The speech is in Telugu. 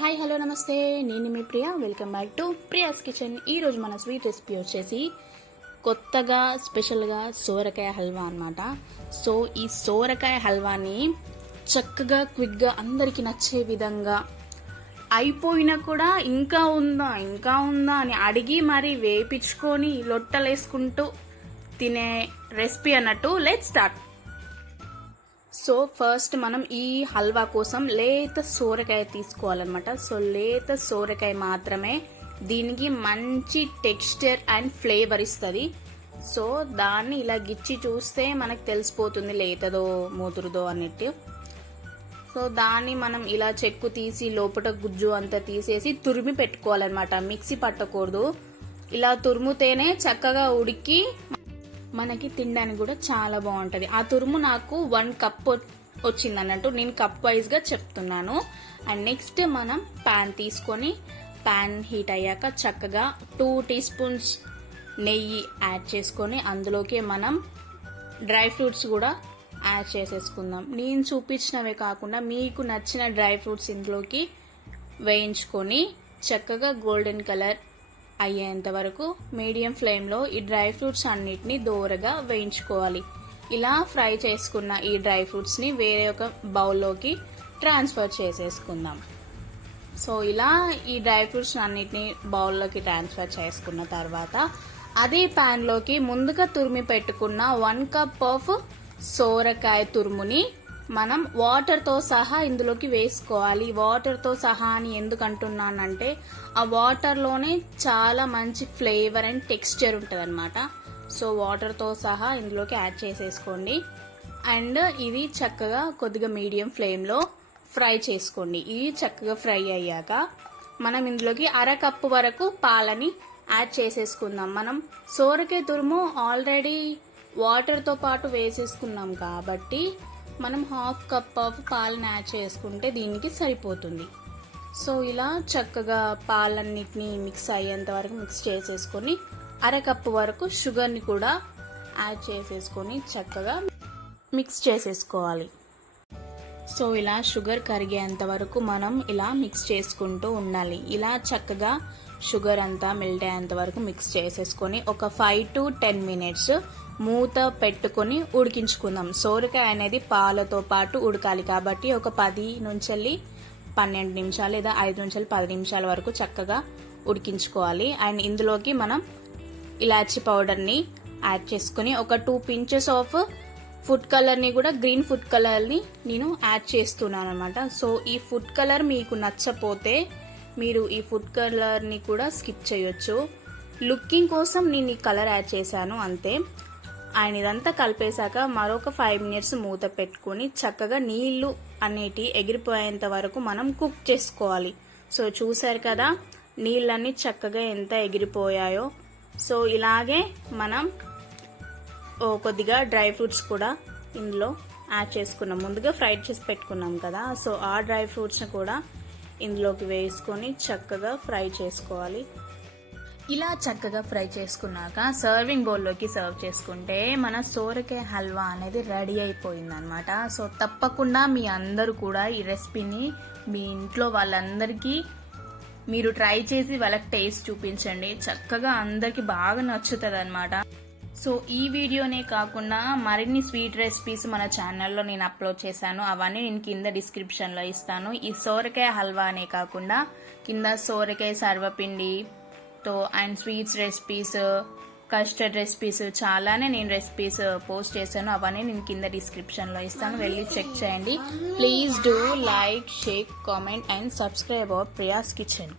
హాయ్ హలో నమస్తే, నేను మీ Priya. Welcome back to Priya's kitchen. ఈరోజు మన స్వీట్ రెసిపీ వచ్చేసి కొత్తగా స్పెషల్గా సోరకాయ హల్వా అనమాట. సో ఈ సోరకాయ హల్వాని చక్కగా క్విక్గా అందరికీ నచ్చే విధంగా అయిపోయినా కూడా ఇంకా ఉందా అని అడిగి మరి వేపించుకొని లొట్టలేసుకుంటూ తినే రెసిపీ అన్నట్టు. Let's start. సో ఫస్ట్ మనం ఈ హల్వా కోసం లేత సోరకాయ తీసుకోవాలన్నమాట. సో లేత సోరకాయ మాత్రమే దీనికి మంచి టెక్స్చర్ అండ్ ఫ్లేవర్ ఇస్తుంది. సో దాన్ని ఇలా గిచ్చి చూస్తే మనకు తెలిసిపోతుంది లేతదో మూతురుదో అన్నట్టు. సో దాన్ని మనం ఇలా చెక్కు తీసి లోపల గుజ్జు అంతా తీసేసి తురిమి పెట్టుకోవాలన్నమాట. మిక్సీ పట్టకూడదు. ఇలా తురుముతేనే చక్కగా ఉడికి మనకి తినడానికి కూడా చాలా బాగుంటుంది. ఆ తురుము నాకు 1 కప్ వచ్చింది అన్నట్టు, నేను కప్ వైజ్ గా చెప్తున్నాను. అండ్ నెక్స్ట్ మనం ప్యాన్ తీసుకొని ప్యాన్ హీట్ అయ్యాక చక్కగా 2 టీ స్పూన్స్ నెయ్యి యాడ్ చేసుకొని అందులోకి మనం డ్రై ఫ్రూట్స్ కూడా యాడ్ చేసేసుకుందాం. నేను చూపించినవే కాకుండా మీకు నచ్చిన డ్రై ఫ్రూట్స్ ఇందులోకి వేయించుకొని చక్కగా గోల్డెన్ కలర్ అయ్యేంత వరకు మీడియం ఫ్లేమ్లో ఈ డ్రై ఫ్రూట్స్ అన్నిటిని దోరగా వేయించుకోవాలి. ఇలా ఫ్రై చేసుకున్న ఈ డ్రై ఫ్రూట్స్ని వేరే ఒక బౌల్లోకి ట్రాన్స్ఫర్ చేసేసుకుందాం. సో ఇలా ఈ డ్రై ఫ్రూట్స్ అన్నిటిని బౌల్లోకి ట్రాన్స్ఫర్ చేసుకున్న తర్వాత అదే ప్యాన్లోకి ముందుగా తురిమి పెట్టుకున్న 1 కప్ ఆఫ్ సోరకాయ తురుముని మనం వాటర్తో సహా ఇందులోకి వేసుకోవాలి. వాటర్తో సహా అని ఎందుకు అంటున్నానంటే ఆ వాటర్లోనే చాలా మంచి ఫ్లేవర్ అండ్ టెక్స్చర్ ఉంటుంది అనమాట. సో వాటర్తో సహా ఇందులోకి యాడ్ చేసేసుకోండి. అండ్ ఇది చక్కగా కొద్దిగా మీడియం ఫ్లేమ్లో ఫ్రై చేసుకోండి. ఇది చక్కగా ఫ్రై అయ్యాక మనం ఇందులోకి 1/2 కప్పు వరకు పాలని యాడ్ చేసేసుకుందాం. మనం సోరకాయ తురుము ఆల్రెడీ వాటర్తో పాటు వేసేసుకున్నాం కాబట్టి మనం 1/2 కప్ ఆఫ్ పాలను యాడ్ చేసుకుంటే దీనికి సరిపోతుంది. సో ఇలా చక్కగా పాలన్నిటిని మిక్స్ అయ్యేంత వరకు మిక్స్ చేసేసుకొని 1/2 కప్పు వరకు షుగర్ని కూడా యాడ్ చేసేసుకొని చక్కగా మిక్స్ చేసేసుకోవాలి. సో ఇలా షుగర్ కరిగేంత వరకు మనం ఇలా మిక్స్ చేసుకుంటూ ఉండాలి. ఇలా చక్కగా షుగర్ అంతా మెల్ట్ అయ్యేంత వరకు మిక్స్ చేసేసుకొని ఒక 5 to 10 మినిట్స్ మూత పెట్టుకొని ఉడికించుకుందాం. సోరకాయ అనేది పాలతో పాటు ఉడకాలి కాబట్టి ఒక 10 నుంచి 12 నిమిషాలు లేదా 5 నుంచి 10 నిమిషాల వరకు చక్కగా ఉడికించుకోవాలి. అండ్ ఇందులోకి మనం ఇలాచీ పౌడర్ని యాడ్ చేసుకుని ఒక 2 pinches ఆఫ్ ఫుడ్ కలర్ని కూడా గ్రీన్ ఫుడ్ కలర్ని నేను యాడ్ చేస్తున్నాను అనమాట. సో ఈ ఫుడ్ కలర్ మీకు నచ్చపోతే మీరు ఈ ఫుడ్ కలర్ని కూడా స్కిప్ చేయొచ్చు. లుకింగ్ కోసం నేను ఈ కలర్ యాడ్ చేశాను అంతే. ఆయన ఇదంతా కలిపేశాక మరొక 5 మినిట్స్ మూత పెట్టుకొని చక్కగా నీళ్లు అనేటి ఎగిరిపోయేంత వరకు మనం కుక్ చేసుకోవాలి. సో చూసారు కదా నీళ్ళన్నీ చక్కగా ఎంత ఎగిరిపోయాయో. సో ఇలాగే మనం కొద్దిగా డ్రై ఫ్రూట్స్ కూడా ఇందులో యాడ్ చేసుకున్నాం. ముందుగా ఫ్రై చేసి పెట్టుకున్నాం కదా, సో ఆ డ్రై ఫ్రూట్స్ని కూడా ఇందులోకి వేసుకొని చక్కగా ఫ్రై చేసుకోవాలి. ఇలా చక్కగా ఫ్రై చేసుకున్నాక సర్వింగ్ బౌల్లోకి సర్వ్ చేసుకుంటే మన సోరకాయ హల్వా అనేది రెడీ అయిపోయింది అనమాట. సో తప్పకుండా మీ అందరూ కూడా ఈ రెసిపీని మీ ఇంట్లో వాళ్ళందరికీ మీరు ట్రై చేసి వాళ్ళకి టేస్ట్ చూపించండి. చక్కగా అందరికి బాగా నచ్చుతుంది అనమాట. సో ఈ వీడియోనే కాకుండా మరిన్ని స్వీట్ రెసిపీస్ మన ఛానల్లో నేను అప్లోడ్ చేశాను. అవన్నీ నేను కింద డిస్క్రిప్షన్లో ఇస్తాను. ఈ సోరకాయ హల్వా అనే కాకుండా కింద సోరకాయ సర్వపిండి తో and sweets recipes, custard recipes చాలానే నేను రెసిపీస్ పోస్ట్ చేశాను. అవన్నీ నేను కింద డిస్క్రిప్షన్లో ఇస్తాను, వెళ్ళి చెక్ చేయండి. Please do like, share, comment and subscribe our Priya's kitchen.